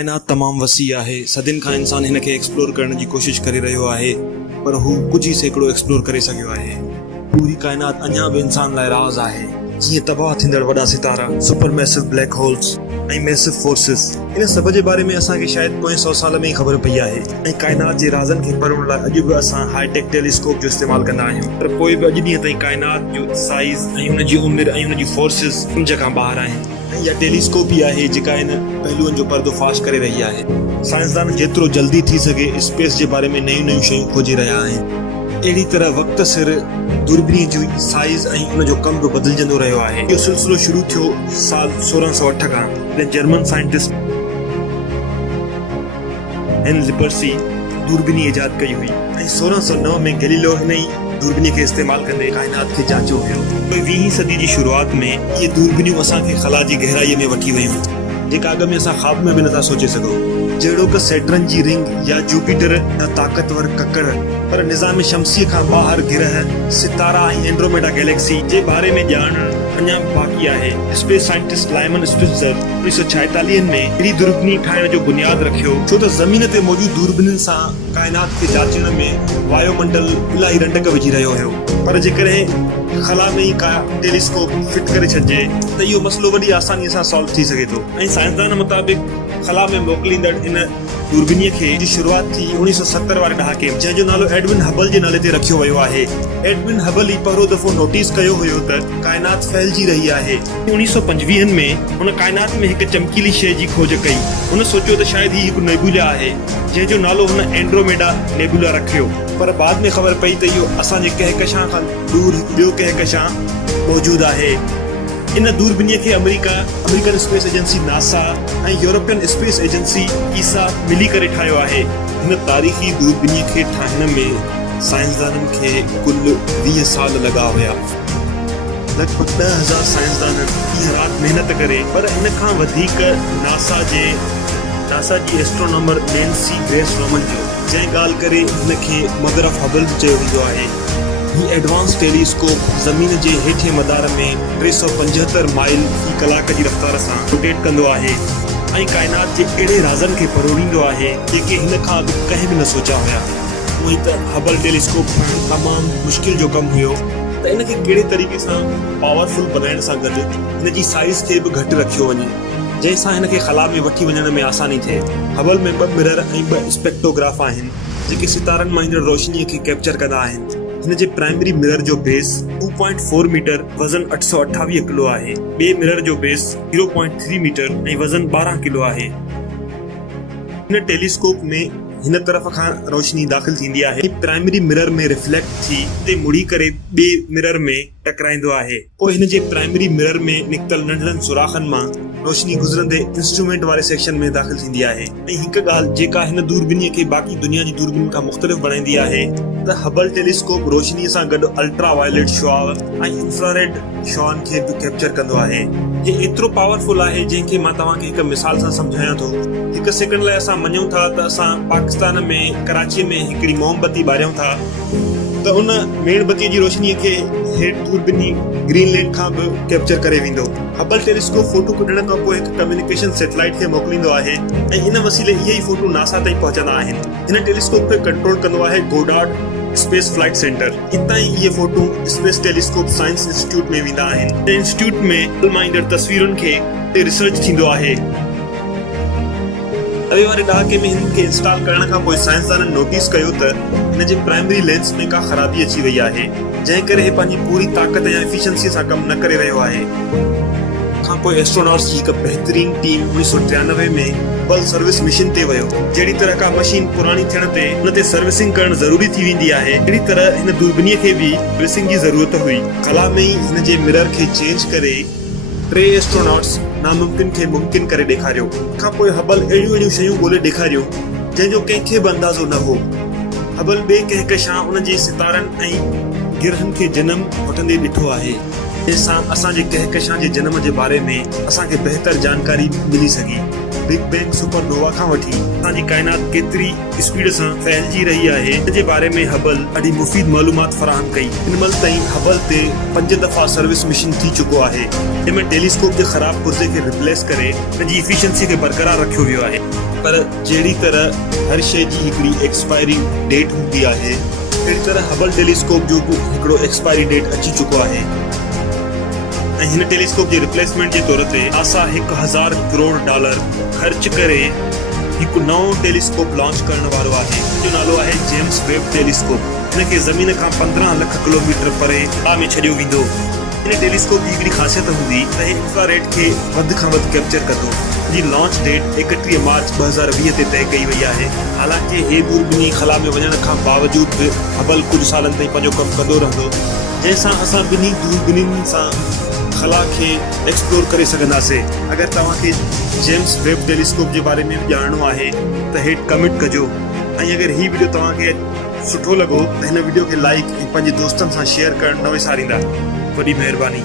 कायनात तमाम वसी है। सदिन का इंसान इन के एक्सप्लोर करने की कोशिश करे रहियो आहे, पर हू कुछ ही सैकड़ो एक्सप्लोर करे सकियो आहे। पूरी कायनात अञा भी इंसान लाइ राज आहे, जीअं तबाह थींदड़ वॾा सितारा, सुपर मैसिव ब्लैक होल्स ऐं मैसिव फोर्सिस। इन सब जे बारे में असांखे शायद पोएं 100 साल में ही ख़बर पई आहे। ऐं कायनात जे राज़नि खे पढ़ण लाइ अॼु बि असां हाईटेक टेलीस्कोप जो इस्तेमालु कंदा आहियूं, पर पोइ बि अॼु ॾींहं ताईं कायनात जो साइज़ ऐं हुन जी उमिरि ऐं हुन जी फोर्सिस सम्झ खां ॿाहिरि आहिनि। ऐं इहा टेलीस्कोप ई आहे जेका इन पहलुअनि जो पर्दोफाश करे रही आहे। साइंसदान जेतिरो जल्दी थी सघे स्पेस जे बारे में नयूं नयूं शयूं खोजे रहिया आहिनि। अहिड़ी तरह वक़्त सिर दूरबीनी जो साइज़ ऐं उन जो कम बि बदिलजंदो रहियो आहे। इहो सिलसिलो शुरू थियो साल 1608 खां, जॾहिं जर्मन साइंटिस्ट एन लिपर्सी दूरबीनी इजाद कई हुई ऐं 1609 में गैलीलियो हिन ई दूरबीनी खे इस्तेमालु कंदे कायनात खे जांचो हुयो। 20वीं सदी जी शुरूआत में इहे दूरबीनियूं असांखे ख़ला जी गहराईअ में वठी वयूं, जेका अॻु में असां ख़्वाब में बि नथा सोचे सघूं। जहिड़ो कि सैटर्न जी रिंग या जुपिटर या ताक़तवर ककड़, पर निज़ाम शमसी खां ॿाहिरि गिरह, सितारा ऐं एंड्रोमेडा गैलेक्सी जे बारे में ॼाणण अञा बाक़ी आहे। स्पेस साइंटिस्ट लाइमन स्पिट्ज़र 1946 में अहिड़ी दूरबीनी ठाहिण जो बुनियाद रखियो, छो त ज़मीन ते मौजूद दूरबीनियुनि सां कायनात खे जाचण में वायुमंडल इलाही रंडक विझी रहियो हुयो। पर जेकॾहिं ख़ला में ई का टेलीस्कोप फिट करे छॾिजे त इहो मसइलो वॾी आसानीअ सां सॉल्व थी सघे थो। ऐं साइंसदान मुताबिक़ ख़ला में मोकिलींदड़ इन दूरबीनीअ खे जी शुरूआत थी 1970 वारे ॾहाके, जंहिंजो नालो एडविन हबल जे नाले ते रखियो वियो आहे। एडविन हबल ई पहिरियों दफ़ो नोटिस कयो हुयो त कायनात फैलिजी रही आहे। 1925 में हुन कायनात में हिकु चमकीली शइ जी खोज कई। हुन सोचियो त शायदि ही हिकु नेबुला आहे, जंहिंजो नालो हुन एंड्रोमेडा नेबुला रखियो। पर बाद में ख़बर पई त इहो असांजे कहकशां खां दूर ॿियो कहकशां मौजूदु आहे। इन दूरबीनीअ खे अमेरिकन स्पेस एजेंसी नासा ऐं यूरोपियन स्पेस एजेंसी ईसा मिली करे ठाहियो आहे। हिन तारीख़ी दूरबीनीअ खे ठाहिण में साइंसदाननि खे कुल 20 साल लॻा हुया। लॻभॻि 10,000 साइंसदान ॾींहं राति महिनत करे, पर हिन खां वधीक नासा जी एस्ट्रोनॉमर नैन्सी ग्रेस रोमन जो, जंहिं ॻाल्हि करे हिन खे मदर ऑफ हबल चयो वेंदो आहे। ही एडवांस टेलीस्कोप ज़मीन जे हेठे मदार में 375 माइल फी कलाक जी रफ़्तार सां रोटेट कंदो आहे ऐं कायनात जे अहिड़े राज़नि खे परोड़ींदो आहे जेके हिन खां अॻु कंहिं बि न सोचा हुया। उअं त हबल टेलीस्कोप तमामु मुश्किल जो कमु हुयो त इन खे कहिड़े तरीक़े सां पावरफुल बनाइण सां गॾु हिन जी साइज़ खे बि घटि रखियो वञे, जंहिंसां हिन खे ख़ला में वठी वञण में आसानी थिए। हबल में 2 मिरर ऐं 2 स्पेक्ट्रोग्राफ आहिनि जेके सितारनि मां ईंदड़ रोशनीअ खे कैप्चर कंदा आहिनि। हिन जे प्राइमरी मिरर जो बेस 2.4 मीटर वज़न 828 किलो आहे। ॿिए मिरर जो बेस 0.3 मीटर ऐं वज़न 12 किलो आहे। हिन टेलीस्कोप में हिन तरफ़ खां रोशनी दाख़िल थींदी आहे, प्राइमरी मिरर में रिफ्लेक्ट थी ते मुड़ी करे ॿिए मिरर में टकराईंदो आहे। पोइ हिन जे प्राइमरी मिरर में निकितल नंढड़नि सुराखनि मां रोशनी गुज़रंदे इंस्ट्रूमेंट वारे सेक्शन में दाख़िल थींदी आहे। ऐं हिकु ॻाल्हि जेका हिन दूरबीनीअ खे बाक़ी दुनिया जी दूरबीनी खां मुख़्तलिफ़ बणाईंदी आहे त हबल टेलीस्कोप रोशनीअ सां गॾु अल्ट्रा वायलेट शुआ ऐं इंफ्रारेड शुआनि खे बि कैप्चर कंदो आहे। हे एतिरो पावरफुल आहे जंहिंखे मां तव्हांखे हिकु मिसाल सां सम्झायां थो। हिकु सेकंड लाइ असां मञूं था त असां पाकिस्तान में कराचीअ में हिकिड़ी मोमबत्ती ॿारियूं था त उन मेणबत्तीअ जी रोशनीअ खे हेठि दूरबीनी ग्रीनलैंड खां बि कैप्चर करे वेंदो। हबल टेलीस्कोप फोटो कढण खां पोइ हिकु कम्युनिकेशन सैटेलाइट खे मोकिलींदो आहे ऐं इन वसीले इहे ई फोटो नासा ताईं पहुचंदा आहिनि। हिन टेलीस्कोप खे कंट्रोल कंदो आहे गोडार्ड स्पेस फ्लाइट सेंटर। हितां ई इहे photo space telescope science institute में वेंदा आहिनि। इंस्टीट्यूट में मां ईंदड़ तस्वीरुनि खे रिसर्च थींदो आहे। अॻे वारे ॾहाके में हिन खे इंस्टॉल करण खां पोइ साइंसदाननि नोटिस कयो त हिन जे प्राइमरी लेंस में का ख़राबी अची वई आहे, जंहिं करे हे पंहिंजी पूरी ताक़त या एफिशिएंसी सां कमु न करे रहियो आहे। खां पोइ एस्ट्रोनॉट्स जी हिकु बहितरीन टीम 1993 में हबल सर्विस मिशन ते वियो। जहिड़ी तरह का मशीन पुराणी थियण ते हुन ते सर्विसिंग करणु ज़रूरी थी वेंदी आहे, अहिड़ी तरह हिन दूरबीनीअ खे बि सर्विसिंग जी ज़रूरत हुई। ख़ला में ई हिन जे मिरर खे चेंज करे 3 एस्ट्रोनॉट्स नामुमकिन खे मुमकिन करे ॾेखारियो। खां पोइ हबल अहिड़ियूं शयूं ॻोल्हे ॾेखारियूं जंहिंजो कंहिंखे बि अंदाज़ो न हो। हबल ॿिए कहकशां उन जे सितारनि ऐं गिरहनि खे जनम वठंदे ॾिठो आहे, जंहिंसां असांजे कहकशां जे जनम जे बारे में असांखे बहितर जानकारी मिली सघी। बिग बैंग सुपरनोवा खां वठी असांजी काइनात केतिरी स्पीड सां फैलिजी रही आहे इन जे बारे में हबल ॾाढी मुफ़ीद मालूमात फराहम कई। हिन महिल ताईं हबल ते 5 दफ़ा सर्विस मिशन थी चुको आहे जंहिंमें टेलीस्कोप जे ख़राब पुर्जे खे रिप्लेस करे हिनजी इफिशिएंसी खे बरक़रार रखियो वियो आहे। पर जहिड़ी तरह हर शइ जी हिकिड़ी एक्सपायरी डेट हूंदी आहे अहिड़ी तरह हबल टेलीस्कोप जो बि हिकिड़ो एक्सपायरी डेट अची चुको आहे ऐं हिन टेलीस्कोप जे रिप्लेसमेंट जे तौर ते नासा $1000 करोड़ ख़र्च करे हिकु नओं टेलीस्कोप लॉन्च करण वारो आहे जो नालो आहे जेम्स वेब टेलीस्कोप। हिनखे ज़मीन खां 15 लख किलोमीटर परे हवा में छॾियो वेंदो। हिन टेलीस्कोप जी हिकिड़ी ख़ासियत हूंदी त हीउ इंफ्रारेड खे वधि खां वधि कैप्चर कंदो। जी लॉन्च डेट 31 मार्च 2020 ते तय कई वई आहे। हालांकि हे दूरबीनी ख़ला में वञण खां बावजूद बि हबल कुझु सालनि ताईं पंहिंजो कमु कंदो रहंदो जंहिंसां असां ॿिन्ही दूरबीनियुनि सां ख़ला खे एक्सप्लोर करे सघंदासीं। अगरि तव्हांखे जेम्स वेब टेलीस्कोप जे बारे में ॼाणणो आहे त हेठि कमेंट कजो ऐं अगरि हीउ वीडियो तव्हांखे सुठो लॻो त हिन वीडियो खे लाइक ऐं पंहिंजे दोस्तनि सां शेयर करणु न विसारींदा। वॾी महिरबानी।